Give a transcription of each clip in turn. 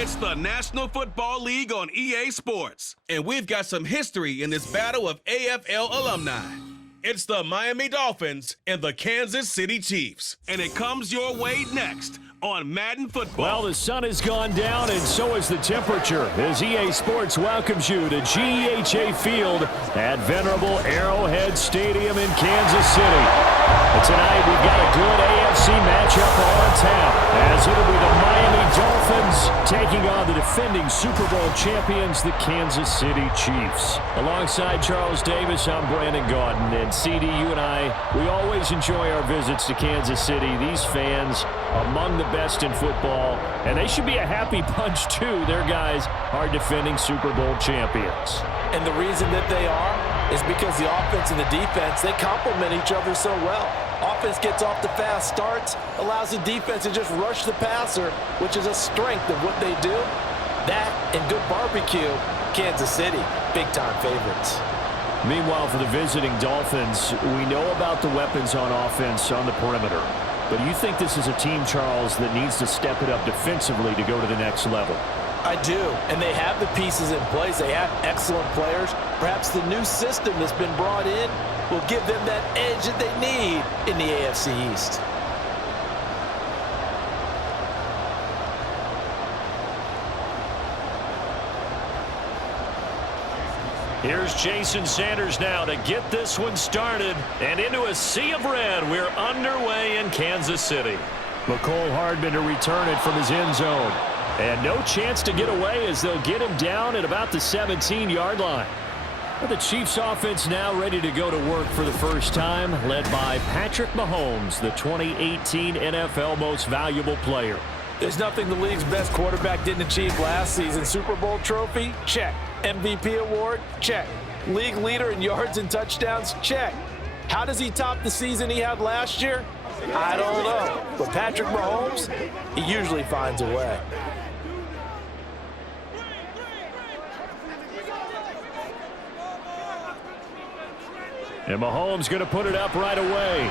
It's the National Football League on EA Sports, and we've got some history in this battle of AFL alumni. It's the Miami Dolphins and the Kansas City Chiefs, and it comes your way next on Madden Football. Well, the sun has gone down, and so is the temperature as EA Sports welcomes you to GEHA Field at venerable Arrowhead Stadium in Kansas City. And tonight, we've got a good AFC matchup on tap, as it'll be the Miami Dolphins taking on the defending Super Bowl champions, the Kansas City Chiefs. Alongside Charles Davis, I'm Brandon Gaudin, and CD, you and I, we always enjoy our visits to Kansas City. These fans, among the best in football, and they should be a happy bunch too. Their guys are defending Super Bowl champions. And the reason that they are is because the offense and the defense, they complement each other so well. Offense gets off the fast starts, allows the defense to just rush the passer, which is a strength of what they do. That and good barbecue, Kansas City, big-time favorites. Meanwhile, for the visiting Dolphins, we know about the weapons on offense on the perimeter. But do you think this is a team, Charles, that needs to step it up defensively to go to the next level? I do, and they have the pieces in place. They have excellent players. Perhaps the new system that's been brought in will give them that edge that they need in the AFC East. Here's Jason Sanders now to get this one started. And into a sea of red, we're underway in Kansas City. McCole Hardman to return it from his end zone. And no chance to get away as they'll get him down at about the 17-yard line. The Chiefs offense now ready to go to work for the first time, led by Patrick Mahomes, the 2018 NFL Most Valuable Player. There's nothing the league's best quarterback didn't achieve last season. Super Bowl trophy? Check. MVP award? Check. League leader in yards and touchdowns? Check. How does he top the season he had last year? I don't know. But Patrick Mahomes, he usually finds a way. And Mahomes going to put it up right away.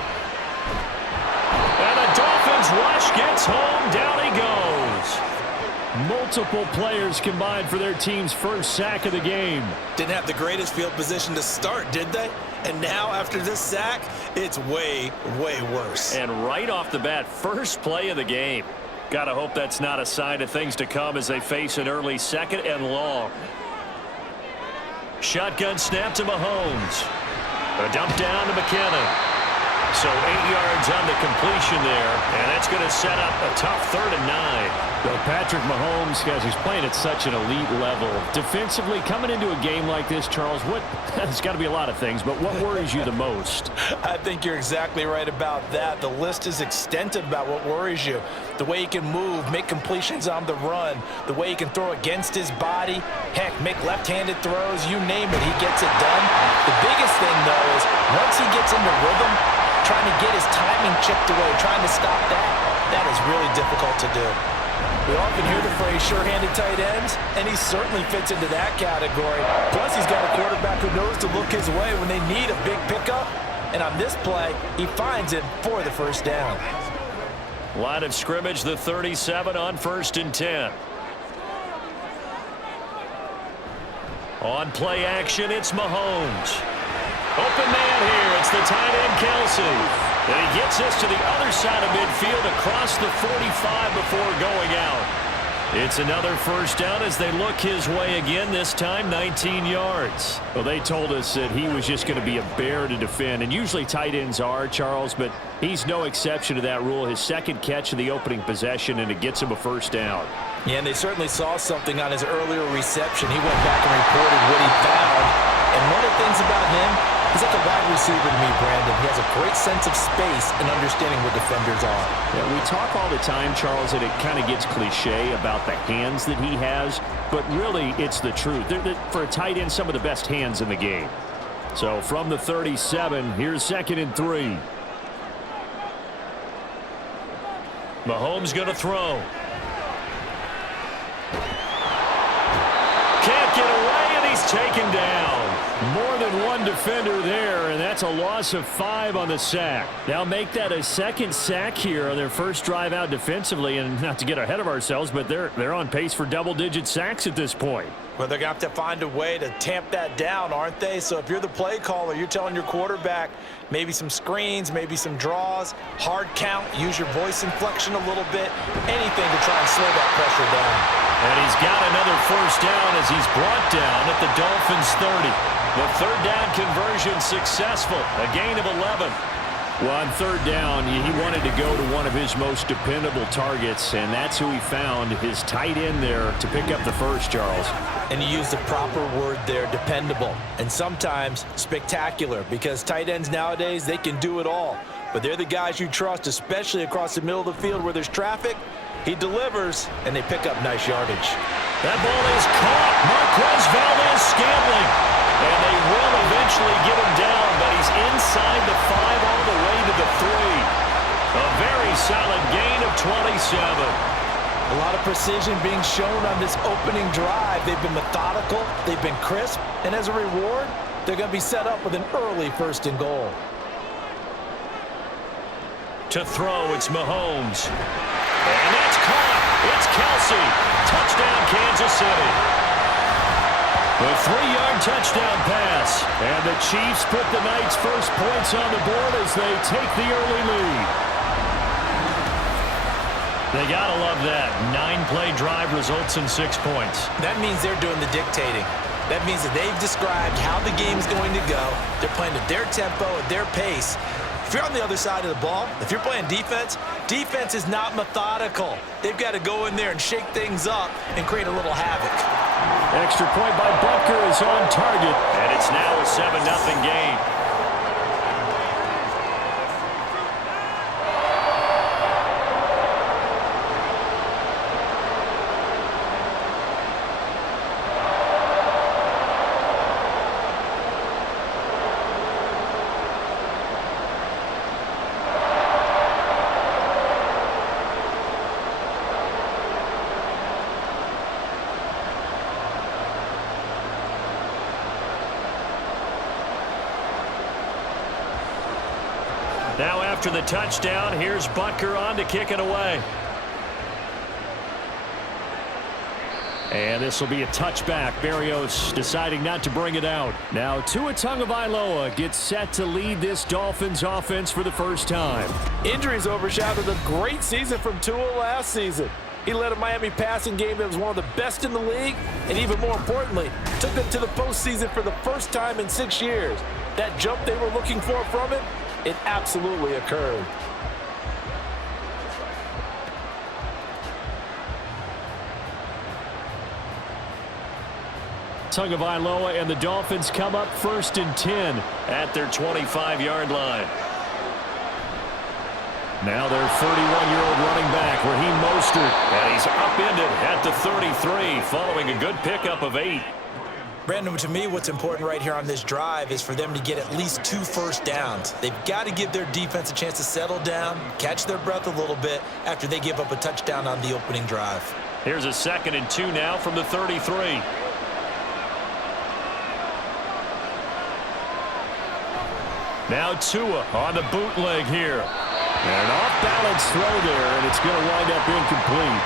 And the Dolphins rush gets home. Down he goes. Multiple players combined for their team's first sack of the game. Didn't have the greatest field position to start, did they? And now after this sack, it's way, way worse. And right off the bat, first play of the game. Gotta hope that's not a sign of things to come as they face an early second and long. Shotgun snap to Mahomes. A dump down to McKinnon. So 8 yards on the completion there, and that's going to set up a tough 3rd and 9. Well, Patrick Mahomes, guys, he's playing at such an elite level. Defensively, coming into a game like this, Charles, there's got to be a lot of things, but what worries you the most? I think you're exactly right about that. The list is extensive about what worries you. The way he can move, make completions on the run, the way he can throw against his body, heck, make left-handed throws, you name it, he gets it done. The biggest thing, though, is once he gets into rhythm, trying to get his timing chipped away, trying to stop that is really difficult to do. We often hear the phrase sure-handed tight ends, and he certainly fits into that category. Plus, he's got a quarterback who knows to look his way when they need a big pickup. And on this play, he finds it for the first down. Line of scrimmage, the 37 on 1st and 10. On play action, it's Mahomes. Open man here. It's the tight end, Kelsey. And he gets this to the other side of midfield across the 45 before going out. It's another first down as they look his way again, this time 19 yards. Well, they told us that he was just going to be a bear to defend, and usually tight ends are, Charles, but he's no exception to that rule. His second catch of the opening possession, and it gets him a first down. Yeah, and they certainly saw something on his earlier reception. He went back and reported what he found. And one of the things about him, he's like a wide receiver to me, Brandon. He has a great sense of space and understanding what defenders are. Yeah, we talk all the time, Charles, that it kind of gets cliche about the hands that he has, but really it's the truth. For a tight end, some of the best hands in the game. So from the 37, here's 2nd and 3. Mahomes going to throw. Can't get away, and he's taken down. More than one defender there, and that's a loss of 5 on the sack. Now make that a second sack here on their first drive out defensively, and not to get ahead of ourselves, but they're on pace for double-digit sacks at this point. Well, they're going to have to find a way to tamp that down, aren't they? So if you're the play caller, you're telling your quarterback maybe some screens, maybe some draws, hard count, use your voice inflection a little bit, anything to try and slow that pressure down. And he's got another first down as he's brought down at the Dolphins' 30. The third down conversion successful, a gain of 11. Well, on third down, he wanted to go to one of his most dependable targets, and that's who he found, his tight end there, to pick up the first, Charles. And you use the proper word there, dependable, and sometimes spectacular, because tight ends nowadays, they can do it all. But they're the guys you trust, especially across the middle of the field where there's traffic. He delivers, and they pick up nice yardage. That ball is caught. Marquez Valdes-Scantling. And they will eventually get him down, but he's inside the 5 all the way to the 3. A very solid gain of 27. A lot of precision being shown on this opening drive. They've been methodical, they've been crisp, and as a reward, they're going to be set up with an early 1st and goal. To throw, it's Mahomes. And that's caught. It's Kelsey. Touchdown, Kansas City. A 3-yard touchdown pass. And the Chiefs put the Knights' first points on the board as they take the early lead. They got to love that. 9-play drive results in 6 points. That means they're doing the dictating. That means that they've described how the game's going to go. They're playing at their tempo, at their pace. If you're on the other side of the ball, if you're playing defense, defense is not methodical. They've got to go in there and shake things up and create a little havoc. Extra point by Butker is on target, and it's now a 7-0 game. Now after the touchdown, here's Butker on to kick it away. And this will be a touchback. Berrios deciding not to bring it out. Now Tua Tagovailoa gets set to lead this Dolphins offense for the first time. Injuries overshadowed a great season from Tua last season. He led a Miami passing game that was one of the best in the league, and even more importantly, took them to the postseason for the first time in 6 years. That jump they were looking for from him, it absolutely occurred. Tagovailoa and the Dolphins come up 1st and 10 at their 25-yard line. Now their 31-year-old running back, Raheem Mostert, and he's upended at the 33 following a good pickup of 8. Brandon, to me, what's important right here on this drive is for them to get at least 2 first downs. They've got to give their defense a chance to settle down, catch their breath a little bit after they give up a touchdown on the opening drive. Here's a 2nd and 2 now from the 33. Now Tua on the bootleg here. And an off-balance throw there, and it's going to wind up incomplete.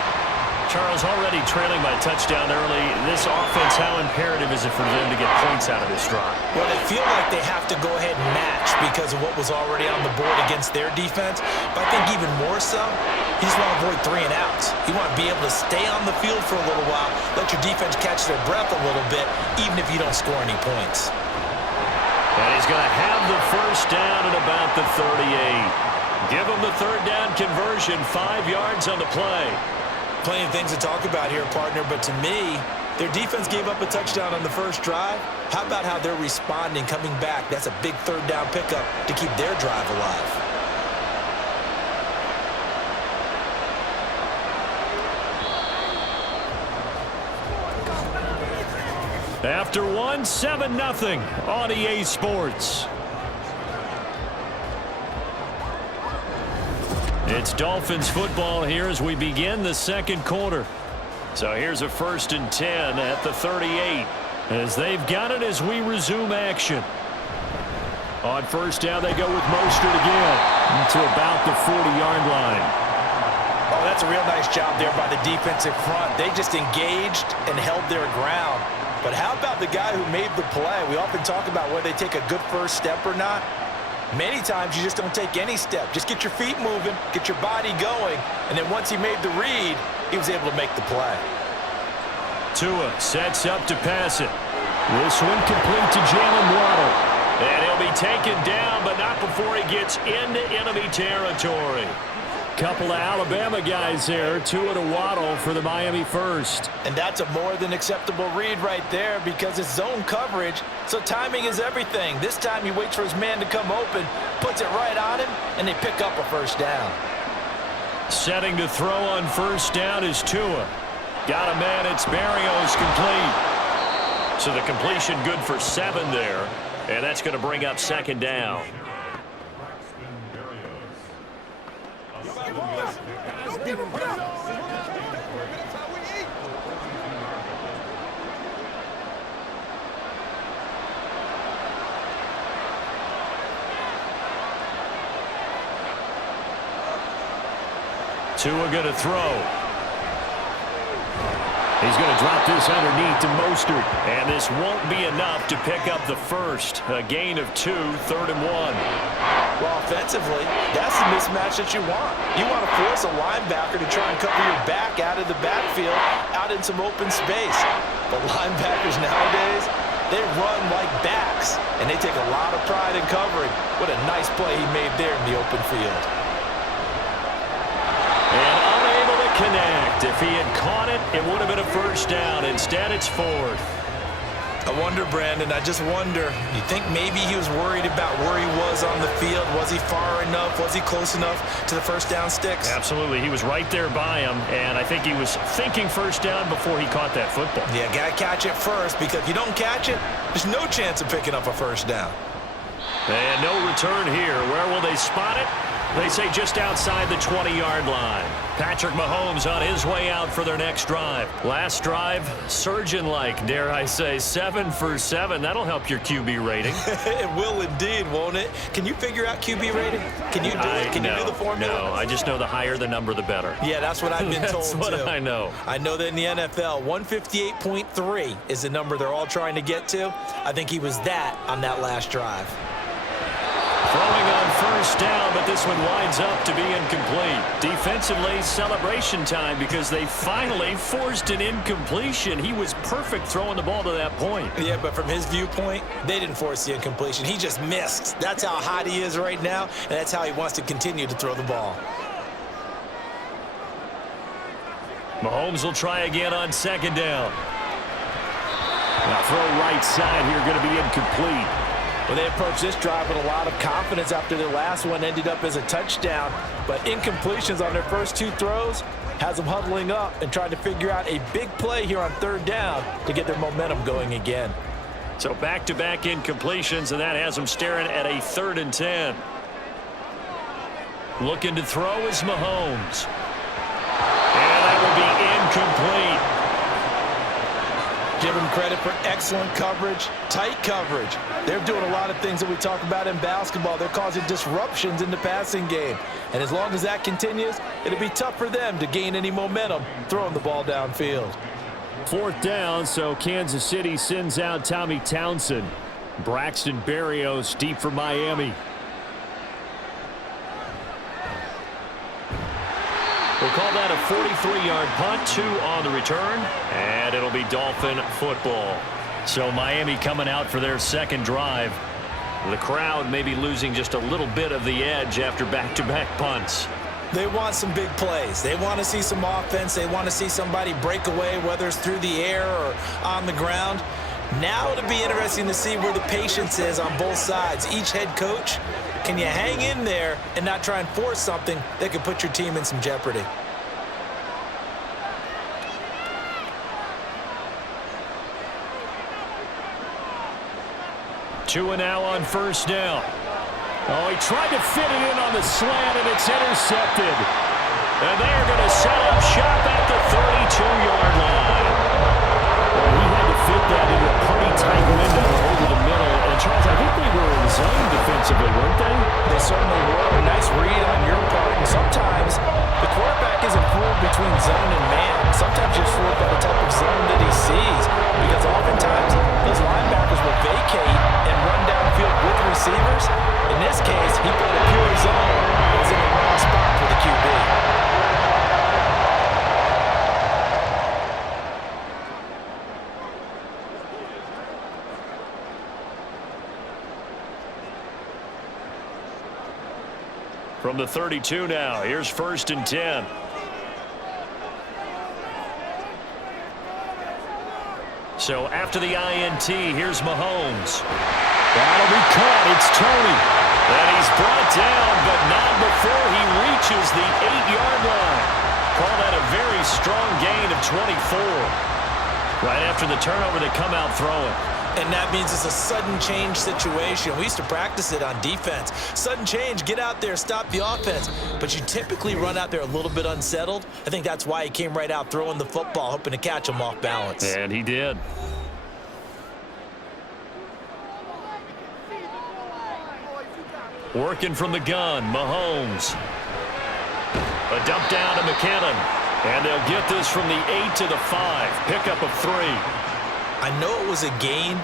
Charles, already trailing by touchdown early. This offense, how imperative is it for them to get points out of this drive? Well, they feel like they have to go ahead and match because of what was already on the board against their defense. But I think even more so, you just want to avoid 3 and outs. You want to be able to stay on the field for a little while, let your defense catch their breath a little bit, even if you don't score any points. And he's going to have the first down at about the 38. Give him the 3rd down conversion, 5 yards on the play. Plenty of things to talk about here, partner, but to me, their defense gave up a touchdown on the first drive. How about how they're responding, coming back? That's a big 3rd down pickup to keep their drive alive. After 1, 7-0 on EA Sports. It's Dolphins football here as we begin the 2nd quarter. So here's a 1st and 10 at the 38. as they've got it as we resume action. On first down, they go with Mostert again to about the 40-yard line. Oh, that's a real nice job there by the defensive front. They just engaged and held their ground. But how about the guy who made the play? We often talk about whether they take a good first step or not. Many times you just don't take any step. Just get your feet moving, get your body going, and then once he made the read, he was able to make the play. Tua sets up to pass it. This one complete to Jalen Waddle. And he'll be taken down, but not before he gets into enemy territory. Couple of Alabama guys there, Tua to Waddle for the Miami first. And that's a more than acceptable read right there because it's zone coverage, so timing is everything. This time he waits for his man to come open, puts it right on him, and they pick up a first down. Setting to throw on first down is Tua. Got a man, it's Berrios complete. So the completion good for 7 there, and that's going to bring up second down. Tua going to throw. He's going to drop this underneath to Mostert, and this won't be enough to pick up the first. A gain of 2, 3rd and 1. Well, offensively, that's the mismatch that you want. You want to force a linebacker to try and cover your back out of the backfield, out in some open space. But linebackers nowadays, they run like backs, and they take a lot of pride in covering. What a nice play he made there in the open field. And unable to connect. If he had caught it, it would have been a first down. Instead, it's 4th. I wonder, Brandon, I just wonder, you think maybe he was worried about where he was on the field? Was he far enough? Was he close enough to the first down sticks? Absolutely. He was right there by him, and I think he was thinking first down before he caught that football. Yeah, got to catch it first, because if you don't catch it, there's no chance of picking up a first down. And no return here. Where will they spot it? They say just outside the 20-yard line. Patrick Mahomes on his way out for their next drive. Last drive, surgeon-like, dare I say, 7 for 7. That'll help your QB rating. It will indeed, won't it? Can you figure out QB rating? Can you do it? Can you do the formula? No, I just know the higher the number, the better. Yeah, that's what I've been told, That's what too. I know. I know that in the NFL, 158.3 is the number they're all trying to get to. I think he was that on that last drive. Throwing on first down, but this one winds up to be incomplete. Defensively, celebration time because they finally forced an incompletion. He was perfect throwing the ball to that point. Yeah, but from his viewpoint, they didn't force the incompletion. He just missed. That's how hot he is right now, and that's how he wants to continue to throw the ball. Mahomes will try again on second down. Now throw right side here, going to be incomplete. Well, they approached this drive with a lot of confidence after their last one ended up as a touchdown. But incompletions on their first 2 throws has them huddling up and trying to figure out a big play here on third down to get their momentum going again. So back-to-back incompletions, and that has them staring at a 3rd and 10. Looking to throw is Mahomes. And that will be incomplete. Give them credit for excellent coverage, tight coverage. They're doing a lot of things that we talk about in basketball. They're causing disruptions in the passing game. And as long as that continues, it'll be tough for them to gain any momentum throwing the ball downfield. 4th down, so Kansas City sends out Tommy Townsend. Braxton Berrios deep for Miami. We'll call that a 43-yard punt, 2 on the return, and it'll be Dolphin football. So Miami coming out for their second drive. The crowd may be losing just a little bit of the edge after back-to-back punts. They want some big plays. They want to see some offense. They want to see somebody break away, whether it's through the air or on the ground. Now it'll be interesting to see where the patience is on both sides. Each head coach, can you hang in there and not try and force something that could put your team in some jeopardy? Tua now on first down. Oh, he tried to fit it in on the slant, and it's intercepted. And they're going to set up shop at the 32-yard line. Well, he had to fit that into a pretty tight window over the middle. And, Charles, I think they were in zone defensively, weren't they? They certainly were. A nice read on your part. And sometimes the quarterback isn't fooled between zone and man. Sometimes you're fooled by the type of zone that he sees. Because oftentimes those linebackers will vacate and run downfield with receivers. In this case, he played a pure zone. It was in the wrong spot for the QB. From the 32 now, here's 1st and 10. So after the INT, here's Mahomes. That'll be caught. It's Tony. And he's brought down, but not before he reaches the 8-yard line. Call that a very strong gain of 24. Right after the turnover, they come out throwing. And that means it's a sudden change situation. We used to practice it on defense. Sudden change, get out there, stop the offense. But you typically run out there a little bit unsettled. I think that's why he came right out throwing the football, hoping to catch him off balance. And he did. Working from the gun, Mahomes. A dump down to McKinnon. And they'll get this from the 8 to the 5. Pickup of 3. I know it was a gain,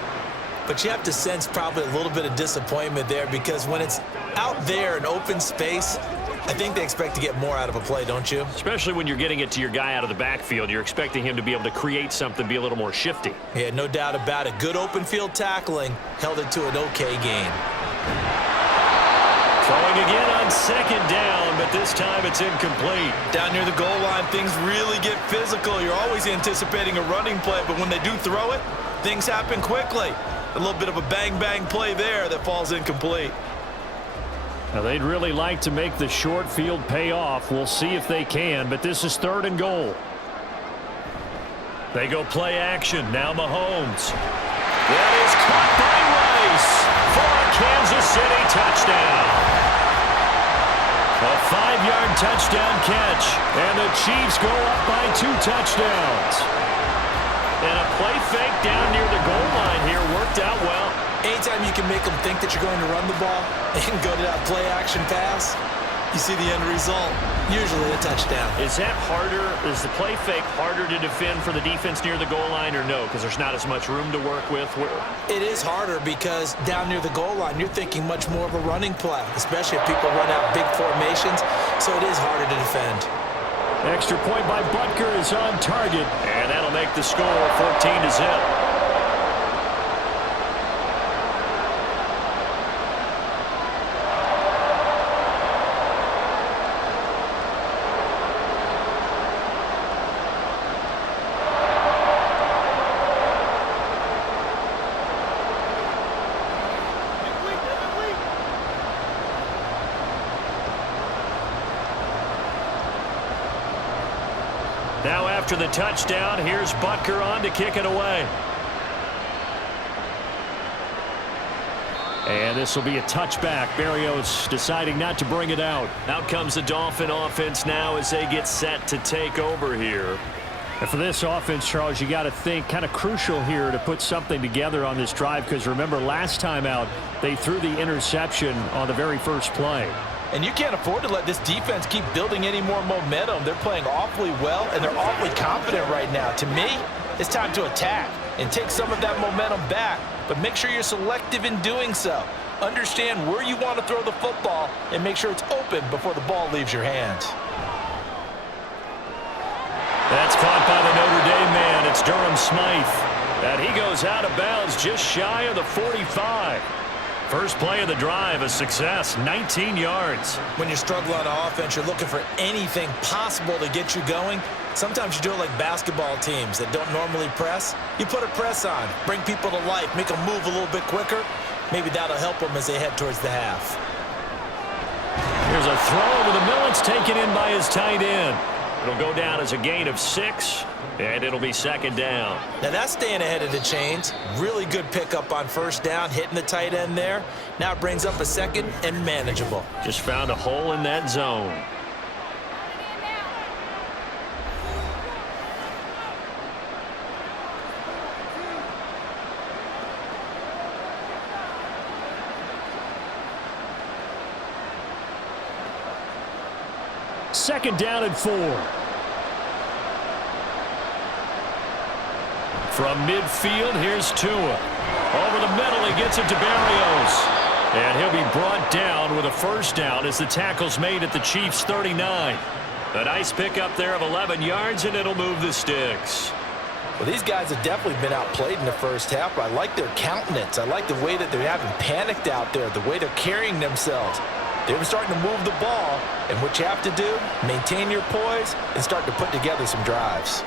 but you have to sense probably a little bit of disappointment there because when it's out there in open space, I think they expect to get more out of a play, don't you? Especially when you're getting it to your guy out of the backfield. You're expecting him to be able to create something, be a little more shifty. Yeah, no doubt about it. Good open field tackling held it to an okay gain. Throwing again on 2nd down, but this time it's incomplete. Down near the goal line, things really get physical. You're always anticipating a running play, but when they do throw it, things happen quickly. A little bit of a bang-bang play there that falls incomplete. Now, they'd really like to make the short field pay off. We'll see if they can, but this is 3rd and goal. They go play action. Now Mahomes. That is caught by Rice for a Kansas City touchdown. A 5-yard touchdown catch, and the Chiefs go up by 2 touchdowns. And a play fake down near the goal line here worked out well. Anytime you can make them think that you're going to run the ball and go to that play-action pass, you see the end result, usually a touchdown. Is that harder? Is the play fake harder to defend for the defense near the goal line or no? Because there's not as much room to work with? It is harder because down near the goal line, you're thinking much more of a running play, especially if people run out big formations, so it is harder to defend. Extra point by Butker is on target, and that'll make the score 14-0. Now after the touchdown, here's Butker on to kick it away. And this will be a touchback. Berrios deciding not to bring it out. Out comes the Dolphin offense now as they get set to take over here. And for this offense, Charles, you got to think kind of crucial here to put something together on this drive because remember last time out they threw the interception on the very first play. And you can't afford to let this defense keep building any more momentum. They're playing awfully well, and they're awfully confident right now. To me, it's time to attack and take some of that momentum back, but make sure you're selective in doing so. Understand where you want to throw the football and make sure it's open before the ball leaves your hands. That's caught by the Notre Dame man. It's Durham Smythe. And he goes out of bounds just shy of the 45. First play of the drive, a success, 19 yards. When you struggle on offense, you're looking for anything possible to get you going. Sometimes you do it like basketball teams that don't normally press. You put a press on, bring people to life, make them move a little bit quicker. Maybe that'll help them as they head towards the half. Here's a throw over the middle. It's taken in by his tight end. It'll go down as a gain of 6, and it'll be 2nd down. Now that's staying ahead of the chains. Really good pickup on 1st down, hitting the tight end there. Now it brings up a 2nd and manageable. Just found a hole in that zone. Second down and 4. From midfield, here's Tua. Over the middle, he gets it to Berrios. And he'll be brought down with a first down as the tackle's made at the Chiefs' 39. A nice pickup there of 11 yards, and it'll move the sticks. Well, these guys have definitely been outplayed in the first half, but I like their countenance. I like the way that they haven't panicked out there, the way they're carrying themselves. They're starting to move the ball, and what you have to do, maintain your poise and start to put together some drives.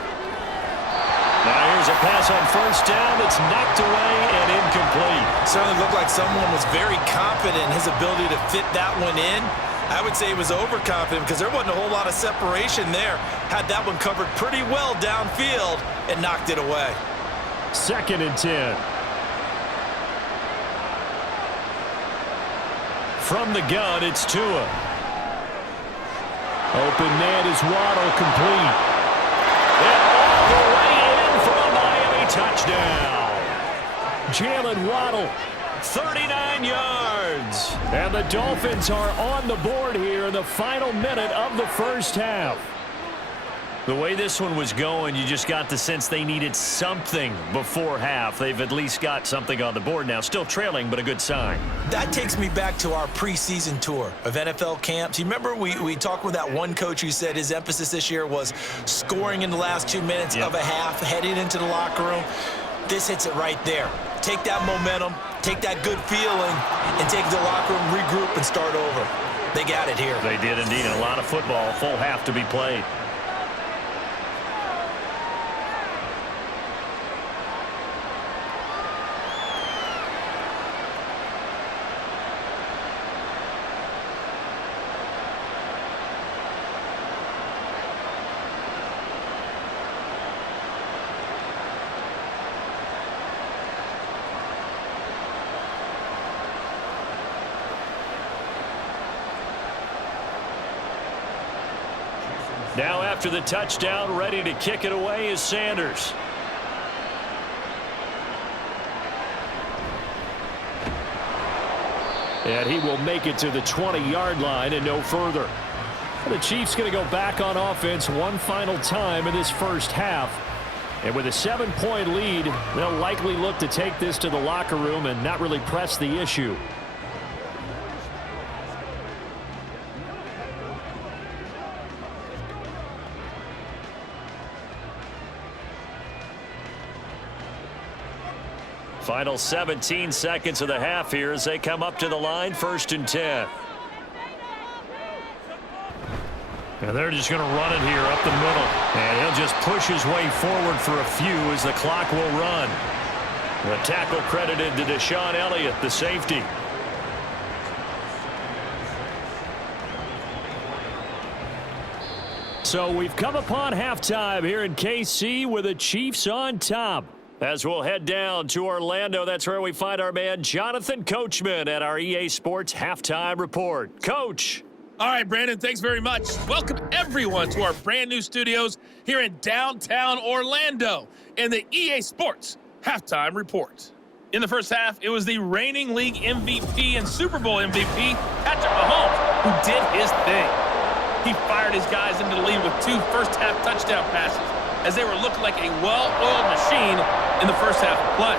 Now here's a pass on first down that's knocked away and incomplete. Certainly looked like someone was very confident in his ability to fit that one in. I would say he was overconfident because there wasn't a whole lot of separation there. Had that one covered pretty well downfield and knocked it away. Second and 10. From the gun, it's Tua. Open man is Waddle, complete. And all the way in for a Miami touchdown. Jalen Waddle, 39 yards. And the Dolphins are on the board here in the final minute of the first half. The way this one was going, you just got the sense they needed something before half. They've at least got something on the board now. Still trailing, but a good sign. That takes me back to our preseason tour of NFL camps. You remember we talked with that one coach who said his emphasis this year was scoring in the last 2 minutes of a half, heading into the locker room. This hits it right there. Take that momentum, take that good feeling, and take the locker room, regroup, and start over. They got it here. They did indeed. A lot of football, full half to be played. Now after the touchdown, ready to kick it away is Sanders. And he will make it to the 20-yard line and no further. The Chiefs going to go back on offense one final time in this first half. And with a 7-point lead, they'll likely look to take this to the locker room and not really press the issue. Final 17 seconds of the half here as they come up to the line, 1st and 10. And they're just going to run it here up the middle. And he'll just push his way forward for a few as the clock will run. The tackle credited to Deshaun Elliott, the safety. So we've come upon halftime here in KC with the Chiefs on top. As we'll head down to Orlando, that's where we find our man Jonathan Coachman at our EA Sports Halftime Report. Coach. All right, Brandon, thanks very much. Welcome, everyone, to our brand-new studios here in downtown Orlando in the EA Sports Halftime Report. In the first half, it was the reigning league MVP and Super Bowl MVP, Patrick Mahomes, who did his thing. He fired his guys into the lead with 2 first-half touchdown passes, as they were looking like a well-oiled machine in the first half of play.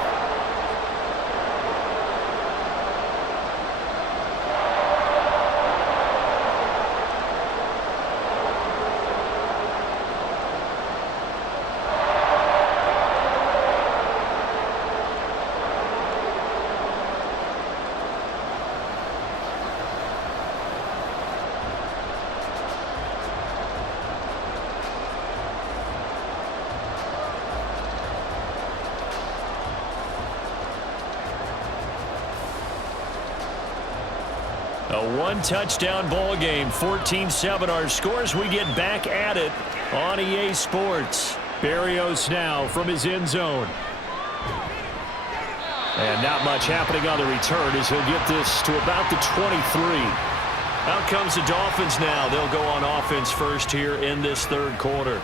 A one-touchdown ball game, 14-7 our scores. We get back at it on EA Sports. Berrios now from his end zone. And not much happening on the return as he'll get this to about the 23. Out comes the Dolphins now. They'll go on offense first here in this third quarter.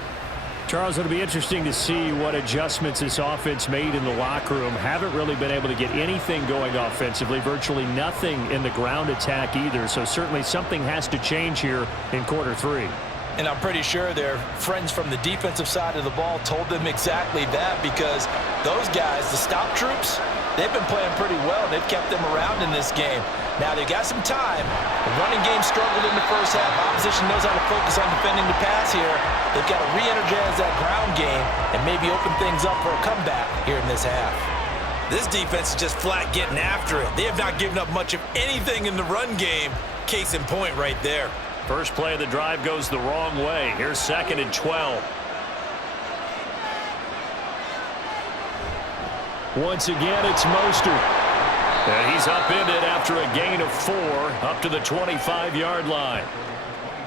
Charles, it'll be interesting to see what adjustments this offense made in the locker room. Haven't really been able to get anything going offensively, virtually nothing in the ground attack either. So certainly something has to change here in quarter 3. And I'm pretty sure their friends from the defensive side of the ball told them exactly that, because those guys, the stop troops, they've been playing pretty well. They've kept them around in this game. Now, they've got some time. The running game struggled in the first half. Opposition knows how to focus on defending the pass here. They've got to re-energize that ground game and maybe open things up for a comeback here in this half. This defense is just flat getting after it. They have not given up much of anything in the run game. Case in point right there. First play of the drive goes the wrong way. Here's 2nd and 12. Once again, it's Mostert. And he's upended after a gain of 4 up to the 25-yard line.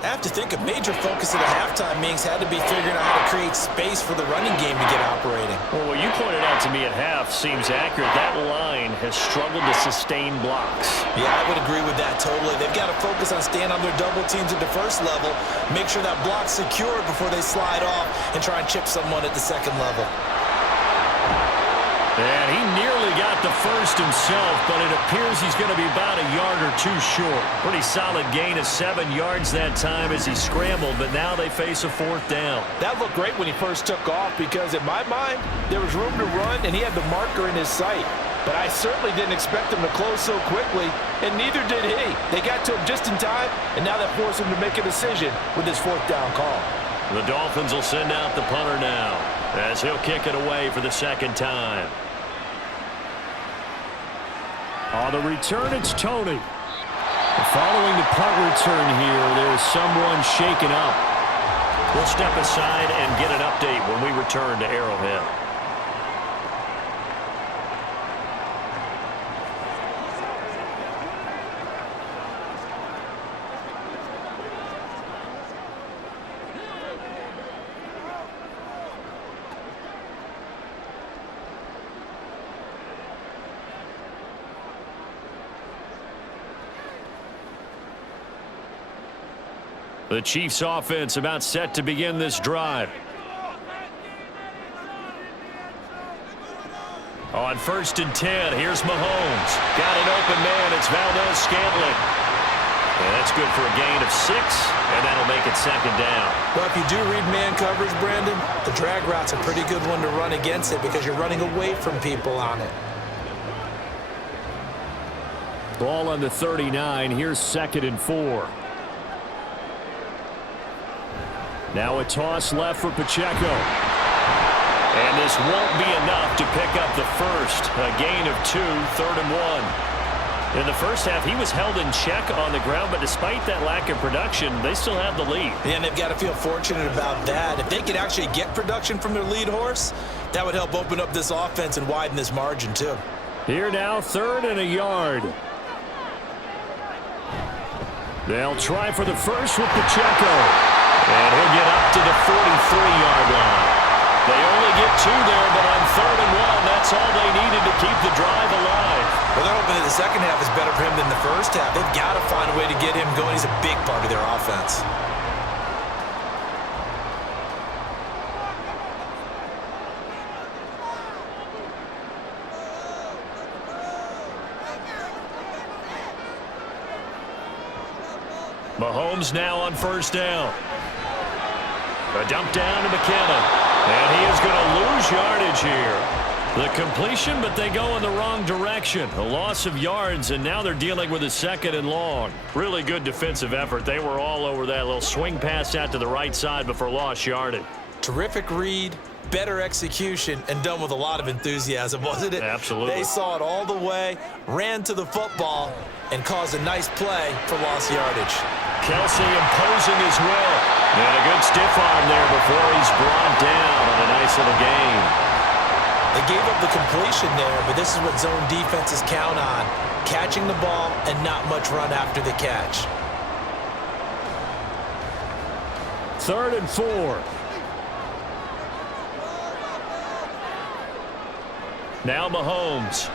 I have to think a major focus of the halftime meetings had to be figuring out how to create space for the running game to get operating. Well, what you pointed out to me at half seems accurate. That line has struggled to sustain blocks. Yeah, I would agree with that totally. They've got to focus on staying on their double teams at the first level, make sure that block's secured before they slide off and try and chip someone at the second level. And he nearly got the first himself, but it appears he's going to be about a yard or 2 short. Pretty solid gain of 7 yards that time as he scrambled, but now they face a 4th down. That looked great when he first took off, because in my mind, there was room to run and he had the marker in his sight. But I certainly didn't expect him to close so quickly, and neither did he. They got to him just in time, and now that forced him to make a decision with his 4th down call. The Dolphins will send out the punter now, as he'll kick it away for the 2nd time. On the return, it's Tony. Following the punt return here, there's someone shaken up. We'll step aside and get an update when we return to Arrowhead. The Chiefs offense about set to begin this drive. On 1st and 10, here's Mahomes. Got an open man. It's Valdez-Scantling. And that's good for a gain of 6, and that'll make it 2nd down. Well, if you do read man coverage, Brandon, the drag route's a pretty good one to run against it because you're running away from people on it. Ball on the 39. Here's 2nd and 4. Now a toss left for Pacheco. And this won't be enough to pick up the first. A gain of 2, 3rd and 1. In the first half, he was held in check on the ground, but despite that lack of production, they still have the lead. Yeah, and they've got to feel fortunate about that. If they could actually get production from their lead horse, that would help open up this offense and widen this margin, too. Here now, 3rd and a yard. They'll try for the first with Pacheco. And he'll get up to the 43-yard line. They only get 2 there, but on 3rd and 1, that's all they needed to keep the drive alive. Well, they're hoping that the second half is better for him than the first half. They've got to find a way to get him going. He's a big part of their offense. Mahomes now on 1st down. A dump down to McKinnon. And he is going to lose yardage here. The completion, but they go in the wrong direction. A loss of yards, and now they're dealing with a 2nd and long. Really good defensive effort. They were all over that little swing pass out to the right side before lost yardage. Terrific read, better execution, and done with a lot of enthusiasm, wasn't it? Absolutely. They saw it all the way, ran to the football, and caused a nice play for lost yardage. Kelsey imposing his will. And a good stiff arm there before he's brought down on a nice little gain. They gave up the completion there, but this is what zone defenses count on. Catching the ball and not much run after the catch. 3rd and 4. Now Mahomes.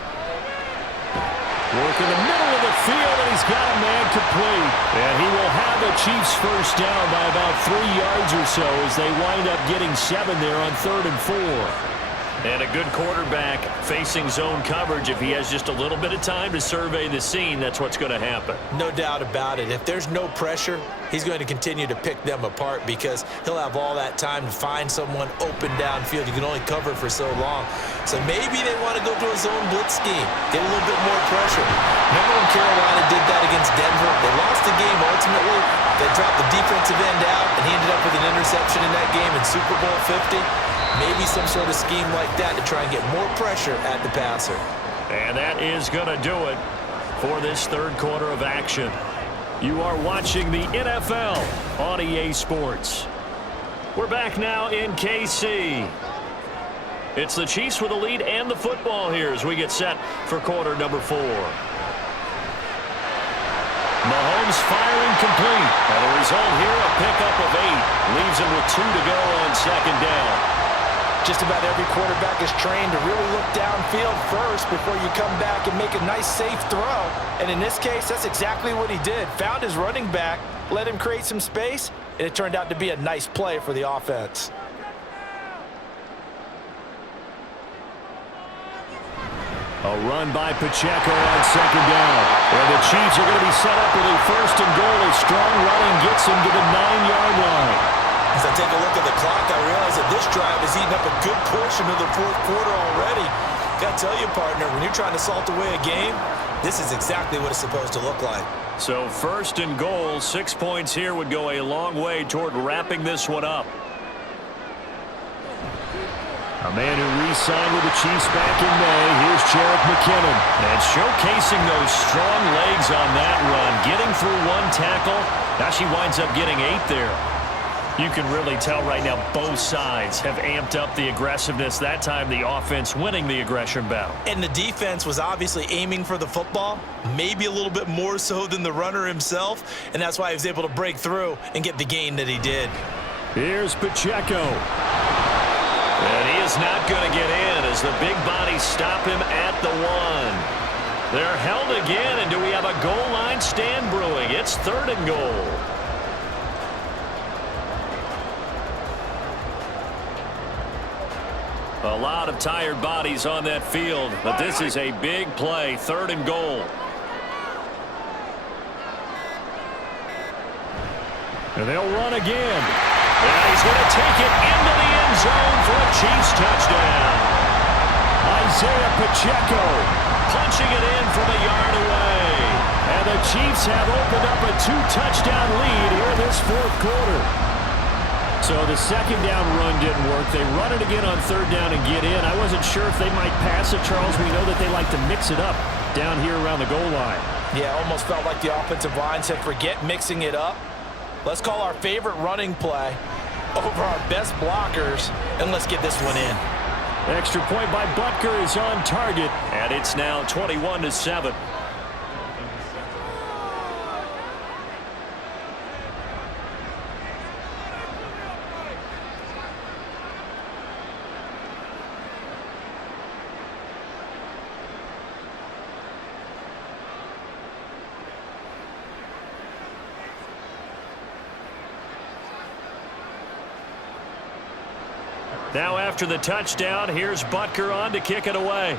Work in the middle of the field, and he's got a man complete. And he will have the Chiefs first down by about 3 yards or so as they wind up getting 7 there on 3rd and 4. And a good quarterback facing zone coverage, if he has just a little bit of time to survey the scene, that's what's going to happen. No doubt about it. If there's no pressure, he's going to continue to pick them apart because he'll have all that time to find someone open downfield. You can only cover for so long. So maybe they want to go to a zone blitz scheme, get a little bit more pressure. Remember when Carolina did that against Denver? They lost the game ultimately. They dropped the defensive end out, and he ended up with an interception in that game in Super Bowl 50. Maybe some sort of scheme like that to try and get more pressure at the passer. And that is going to do it for this third quarter of action. You are watching the NFL on EA Sports. We're back now in KC. It's the Chiefs with the lead and the football here as we get set for quarter number 4. Mahomes firing complete. And the result here, a pickup of 8. Leaves him with 2 to go on second down. Just about every quarterback is trained to really look downfield first before you come back and make a nice, safe throw. And in this case, that's exactly what he did. Found his running back, let him create some space, and it turned out to be a nice play for the offense. A run by Pacheco on second down. And the Chiefs are going to be set up with a first and goal. A strong running gets him to the 9-yard line. As I take a look at the clock, I realize that this drive has eaten up a good portion of the fourth quarter already. Got to tell you, partner, when you're trying to salt away a game, this is exactly what it's supposed to look like. So first and goal, 6 points here would go a long way toward wrapping this one up. A man who re-signed with the Chiefs back in May. Here's Jerick McKinnon. And showcasing those strong legs on that run. Getting through one tackle. Now she winds up getting 8 there. You can really tell right now both sides have amped up the aggressiveness. That time the offense winning the aggression battle. And the defense was obviously aiming for the football, maybe a little bit more so than the runner himself, and that's why he was able to break through and get the gain that he did. Here's Pacheco. And he is not going to get in as the big bodies stop him at the 1. They're held again, and do we have a goal line stand brewing? It's third and goal. A lot of tired bodies on that field, but this is a big play, third and goal. And they'll run again. And he's going to take it into the end zone for a Chiefs touchdown. Isaiah Pacheco punching it in from a yard away. And the Chiefs have opened up a 2-touchdown lead here in this fourth quarter. So the second down run didn't work. They run it again on third down and get in. I wasn't sure if they might pass it, Charles. We know that they like to mix it up down here around the goal line. Yeah, almost felt like the offensive line said, forget mixing it up. Let's call our favorite running play over our best blockers, and let's get this one in. Extra point by Butker is on target, and it's now 21-7. Now after the touchdown, here's Butker on to kick it away.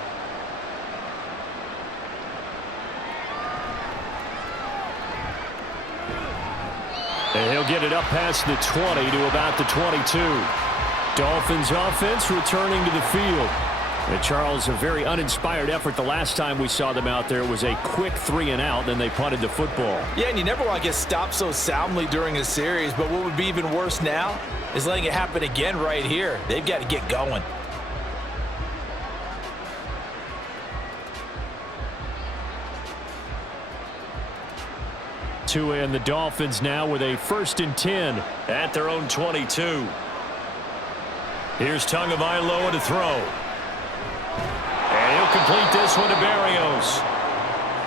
And he'll get it up past the 20 to about the 22. Dolphins offense returning to the field. And Charles, a very uninspired effort the last time we saw them out there. It was a quick 3-and-out, then they punted the football. Yeah, and you never want to get stopped so soundly during a series, but what would be even worse now is letting it happen again right here. They've got to get going. Tua and the Dolphins now with a 1st and 10 at their own 22. Here's Tagovailoa to throw. And he'll complete this one to Berrios.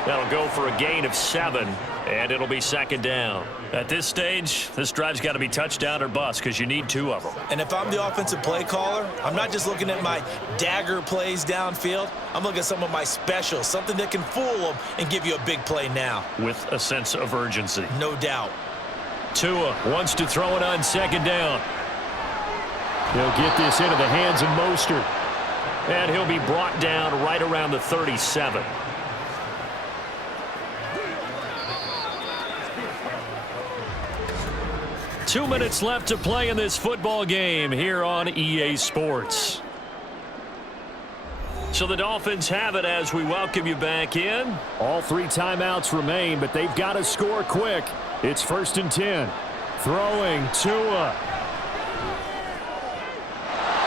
That'll go for a gain of 7, and it'll be second down. At this stage, this drive's got to be touchdown or bust because you need 2 of them. And if I'm the offensive play caller, I'm not just looking at my dagger plays downfield. I'm looking at some of my specials, something that can fool them and give you a big play now. With a sense of urgency. No doubt. Tua wants to throw it on second down. They'll get this into the hands of Mostert. And he'll be brought down right around the 37. Two minutes left to play in this football game here on EA Sports. So the Dolphins have it as we welcome you back in. All 3 timeouts remain, but they've got to score quick. It's 1st and 10. Throwing Tua.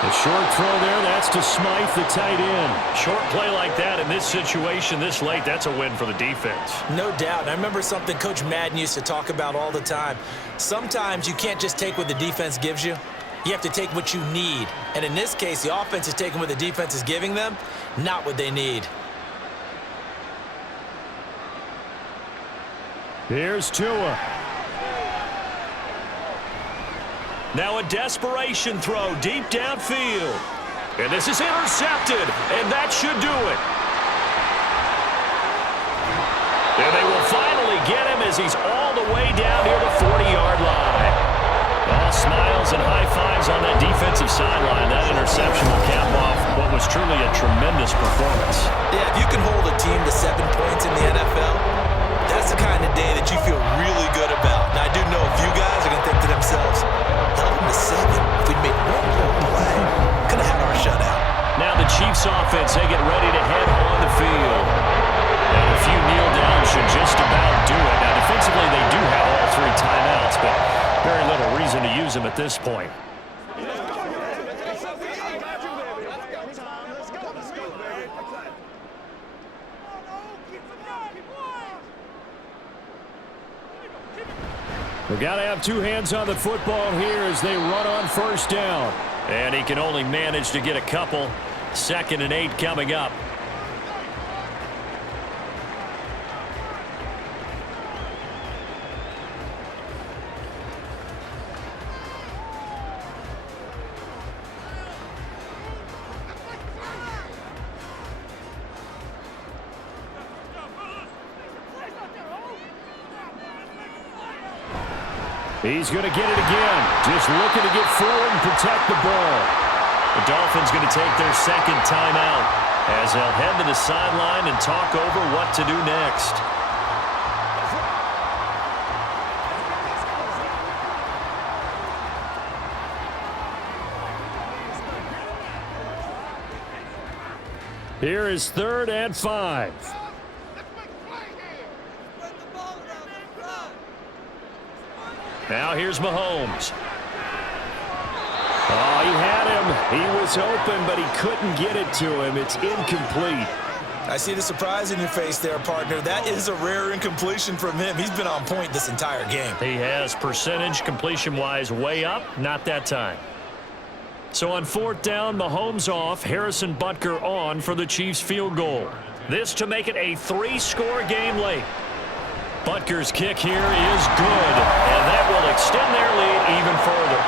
A short throw there, that's to Smythe, the tight end. Short play like that in this situation this late, that's a win for the defense. No doubt. And I remember something Coach Madden used to talk about all the time. Sometimes you can't just take what the defense gives you. You have to take what you need. And in this case, the offense is taking what the defense is giving them, not what they need. Here's Tua. Now a desperation throw deep downfield. And this is intercepted, and that should do it. And they will finally get him as he's all the way down near the 40-yard line. All smiles and high fives on that defensive sideline. That interception will cap off what was truly a tremendous performance. Yeah, if you can hold a team to 7 points in the NFL, that's the kind of day that you feel really good about. And I do know a few guys are going to think to themselves, held them to 7. If we'd made one more play, could have had our shutout. Now the Chiefs offense, they get ready to head on the field. And a few kneel downs should just about do it. Now defensively they do have all 3 timeouts, but very little reason to use them at this point. We've got to have 2 hands on the football here as they run on 1st down. And he can only manage to get a couple. 2nd and 8 coming up. He's going to get it again. Just looking to get forward and protect the ball. The Dolphins going to take their 2nd timeout as they'll head to the sideline and talk over what to do next. Here is 3rd and 5. Now here's Mahomes. Oh, he had him. He was open, but he couldn't get it to him. It's incomplete. I see the surprise in your face there, partner. That is a rare incompletion from him. He's been on point this entire game. He has percentage completion-wise way up. Not that time. So on 4th down, Mahomes off. Harrison Butker on for the Chiefs field goal. This to make it a 3-score game late. Butker's kick here is good, and that will extend their lead even further.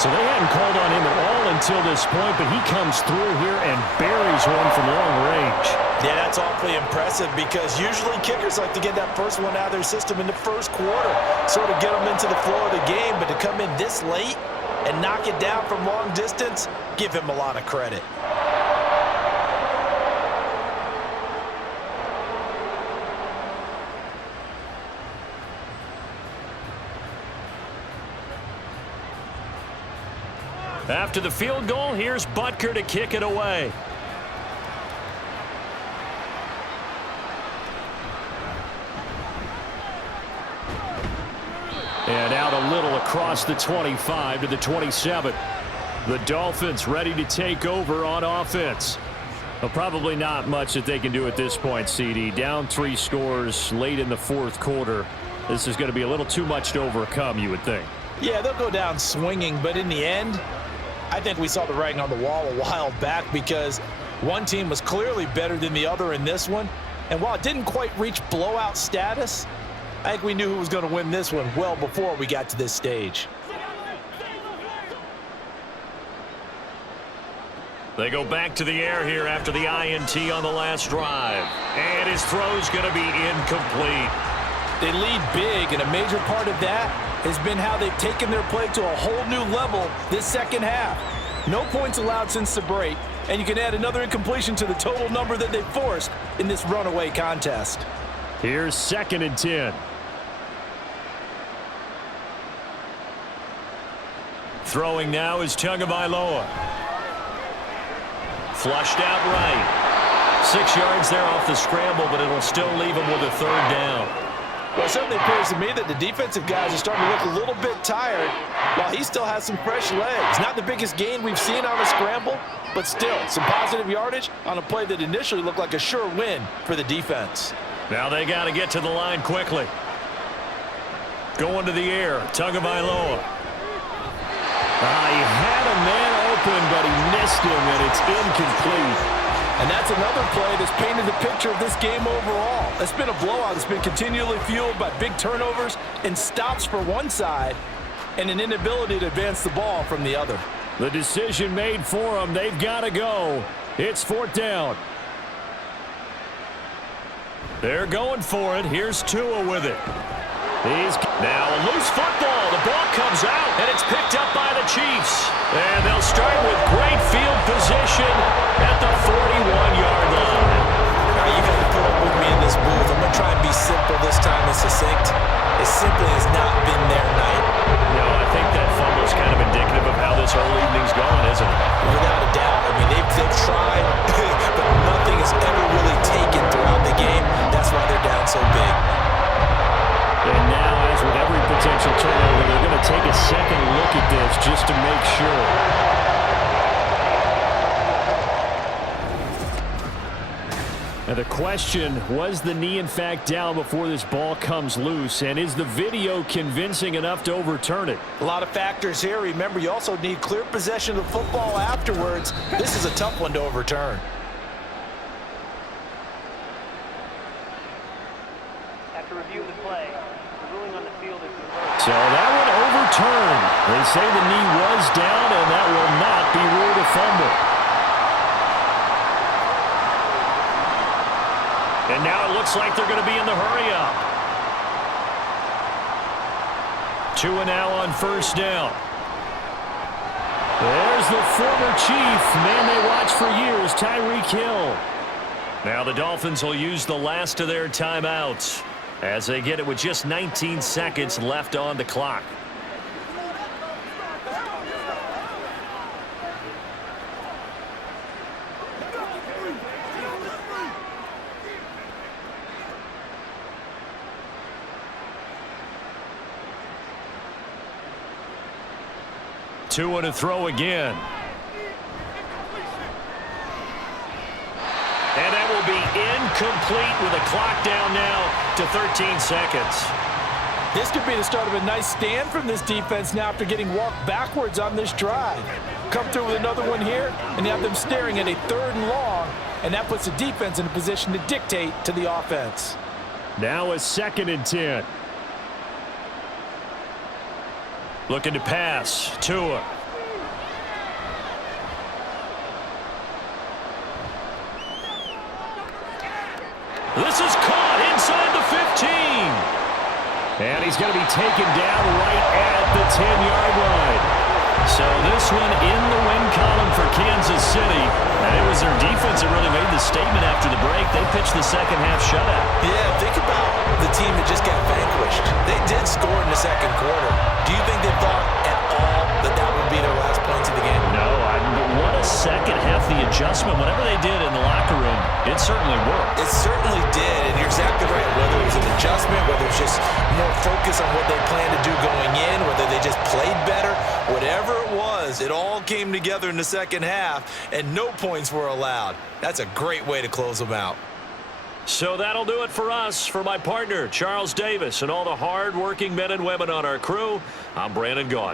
So they hadn't called on him at all until this point, but he comes through here and buries one from long range. Yeah, that's awfully impressive because usually kickers like to get that first one out of their system in the 1st quarter, sort of get them into the flow of the game, but to come in this late and knock it down from long distance, give him a lot of credit. After the field goal, here's Butker to kick it away. And out a little across the 25 to the 27. The Dolphins ready to take over on offense. Well, probably not much that they can do at this point, CD. Down 3 scores late in the 4th quarter. This is going to be a little too much to overcome, you would think. Yeah, they'll go down swinging, but in the end, I think we saw the writing on the wall a while back because one team was clearly better than the other in this one. And while it didn't quite reach blowout status, I think we knew who was going to win this one well before we got to this stage. They go back to the air here after the INT on the last drive. And his throw's going to be incomplete. They lead big, and a major part of that has been how they've taken their play to a whole new level this 2nd half. No points allowed since the break, and you can add another incompletion to the total number that they forced in this runaway contest. Here's 2nd and 10. Throwing now is Tagovailoa. Flushed out right. 6 yards there off the scramble, but it'll still leave him with a 3rd down. Well, it certainly appears to me that the defensive guys are starting to look a little bit tired while he still has some fresh legs. Not the biggest gain we've seen on a scramble, but still some positive yardage on a play that initially looked like a sure win for the defense. Now they got to get to the line quickly. Going to the air, Tagovailoa. He had a man open, but he missed him, and it's incomplete. And that's another play that's painted the picture of this game overall. It's been a blowout. It's been continually fueled by big turnovers and stops for one side and an inability to advance the ball from the other. The decision made for them. They've got to go. It's 4th down. They're going for it. Here's Tua with it. Now a loose football. The ball comes out, and it's picked up by the Chiefs. And they'll start with great field position at the 41-yard line. Now you got to put up with me in this booth. I'm going to try and be simple this time and succinct. It simply has not been their night. No, I think that fumble is kind of indicative of how this whole evening's going, isn't it? Without a doubt. I mean, they've tried, but nothing has ever really taken throughout the game. That's why they're down so big. And now, as with every potential turnover, they're going to take a second look at this just to make sure. Now the question, was the knee in fact down before this ball comes loose? And is the video convincing enough to overturn it? A lot of factors here. Remember, you also need clear possession of the football afterwards. This is a tough one to overturn. After review of the play, the ruling on the field is reversed. So that one overturned. They say the knee was down, and that will not be ruled a fumble. And now it looks like they're going to be in the hurry-up. Tua now on 1st down. There's the former Chief, man they watched for years, Tyreek Hill. Now the Dolphins will use the last of their timeouts as they get it with just 19 seconds left on the clock. Tua to throw again. And that will be incomplete with a clock down now to 13 seconds. This could be the start of a nice stand from this defense now after getting walked backwards on this drive. Come through with another one here, and you have them staring at a 3rd and long, and that puts the defense in a position to dictate to the offense. Now a 2nd and 10. Looking to pass. Tua. This is caught inside the 15. And he's going to be taken down right at the 10-yard line. So this one in the win column for Kansas City. And it was their defense that really made the statement after the break. They pitched the second half shutout. Yeah, think about the team that just got vanquished. They did score in the 2nd quarter. Do you think they thought at all that that would be their last points of the game? No, but what a second half, the adjustment. Whatever they did in the locker room, it certainly worked. It certainly did, and you're exactly right. Whether it was an adjustment, whether it's just more focus on what they plan to do going in, whether they just played better, whatever it was, it all came together in the second half, and no points were allowed. That's a great way to close them out. So that'll do it for us. For my partner, Charles Davis, and all the hard-working men and women on our crew, I'm Brandon Gaudin.